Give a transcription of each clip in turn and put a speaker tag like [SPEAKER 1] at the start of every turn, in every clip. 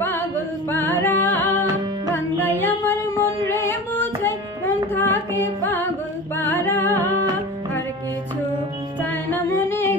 [SPEAKER 1] পাগল পারা গঙ্গায় আমার মন রে বোঝাই মন থাকে পাগল পারা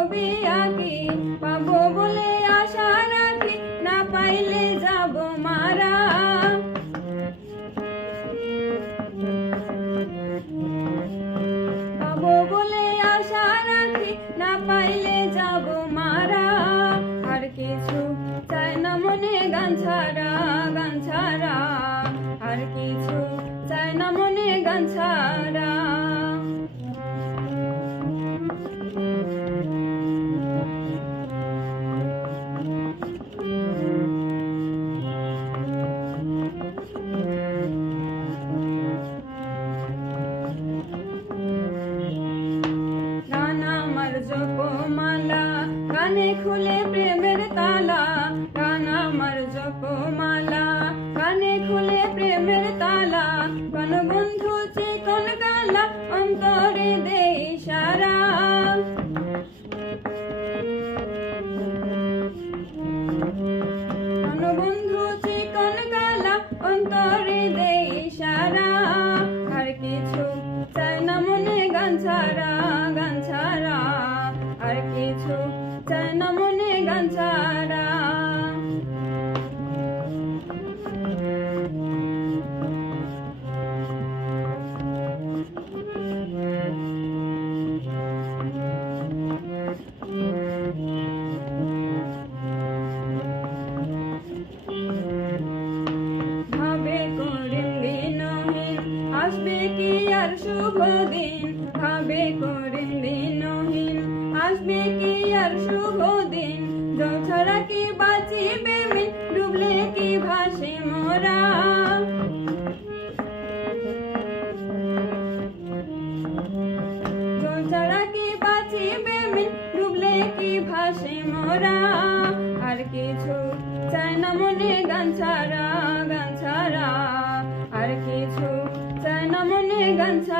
[SPEAKER 1] ছবি আঁকি, পাবো বলে আশা রাখি, না পাইলে যাব মারা। পাবো বলে আশা রাখি, না পাইলে যাব মারা। আর কিছু চিকন অন্তরে দে সারা। বন্ধু চিকন গালা অন্তরে দে সারা। আর কিছু চাই না মনে গান ছাড়া। আসবে কি আর শুভ দিন জল ছাড়া কি বাঁচিবে মিন? ডুবলে কি ভাসে মোরা? জল ছাড়া কি বাঁচিবে মিন গান ছাড়া। আর কিছু চায় না মনে গান ছাড়া।